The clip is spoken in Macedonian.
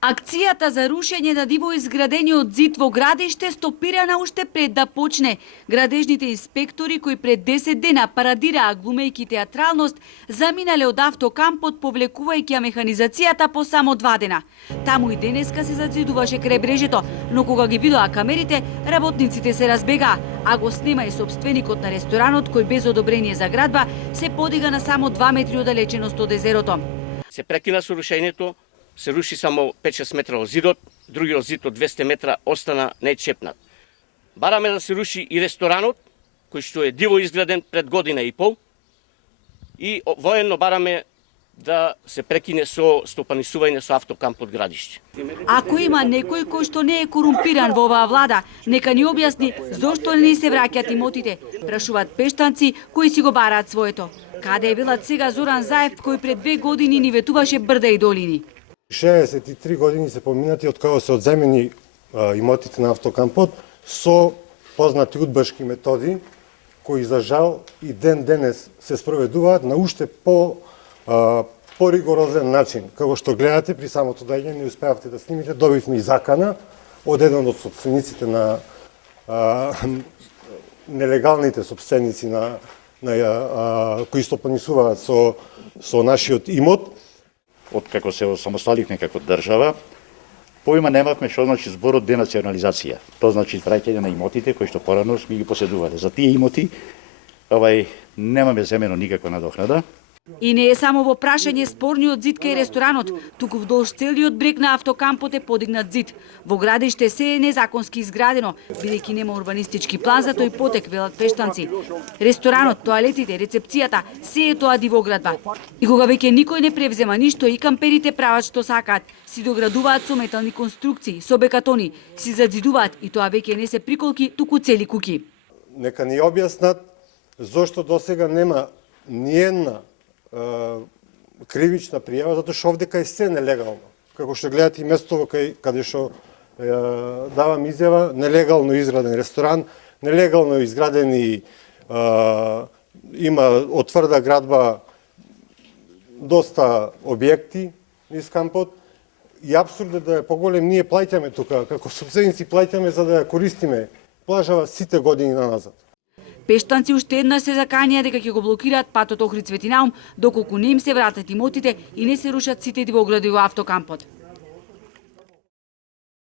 Акцијата за рушење на диво изградениот зид во градиште стопирана уште пред да почне. Градежните инспектори кои пред 10 дена парадираа глумејќи театралност, заминале од автокампот повлекувајќи ја механизацијата по само 2 дена. Таму и денеска се зацидуваше крај брежето, но кога ги видоа камерите, работниците се разбегаа, а го снема и собственикот на ресторанот кој без одобрение за градба се подига на само 2 метри оддалеченост од езерото. Се прекина сорушењето, се руши само 5-6 метра од зидот, другиот зид од 200 метра остана нечепнат. Бараме да се руши и ресторанот, кој што е диво изграден пред година и пол, и военно бараме да се прекине со стопанисување со автокампот градиште. Ако има некој кој што не е корумпиран во оваа влада, нека ни објасни зошто не се враќаат имотите, прашуваат пештанци кои си го бараат своето. Каде е билат сега Зоран Заев кој пред 2 години ни ветуваше брда и долини? 63 години се поминати од кога се одземени имотите на автокампот со познати удбашки методи, кои за жал и ден денес се спроведуваат на уште по-ригорозен начин. Како што гледате при самото доаѓање не успеавте да снимите, добивме и закана од еден од собствениците на нелегалните собственици кои стопанисуваат со нашиот имот. Откако се осамосталивме како држава, поима немавме што значи зборот денационализација. Тоа значи враќање на имотите кои што порано сме ги поседувале. За тие имоти немаме земено никаква надокнада. И не е само во прашање спорниот зид кај ресторанот, туку вдолж целиот брег на автокампот е подигнат зид. Во градиште се е незаконски изградено, бидејќи нема урбанистички план за тој потек, велат пештанци. Ресторанот, тоалетите, рецепцијата, се е тоа дивоградба. И кога веќе никој не превзема ништо и камперите прават што сакаат, си доградуваат со метални конструкции, со бекатони, си зазидуваат и тоа веќе не се приколки, туку цели куки. Нека ни објаснат зошто досега нема ниедна кривична пријава, затоа што овдека е се нелегално. Како што гледате и местово каде што давам изјава, нелегално изграден ресторан, нелегално изградени има од тврда градба доста објекти низ кампот и апсурдот да е поголем, ние плаќаме тука, како собственици плаќаме за да ја користиме плажава сите години назад. Пештанци уште еднаш се заканија дека ќе го блокираат патот Охрид Цветинаум, доколку не им се вратат имотите и не се рушат сите дивогради во автокампот.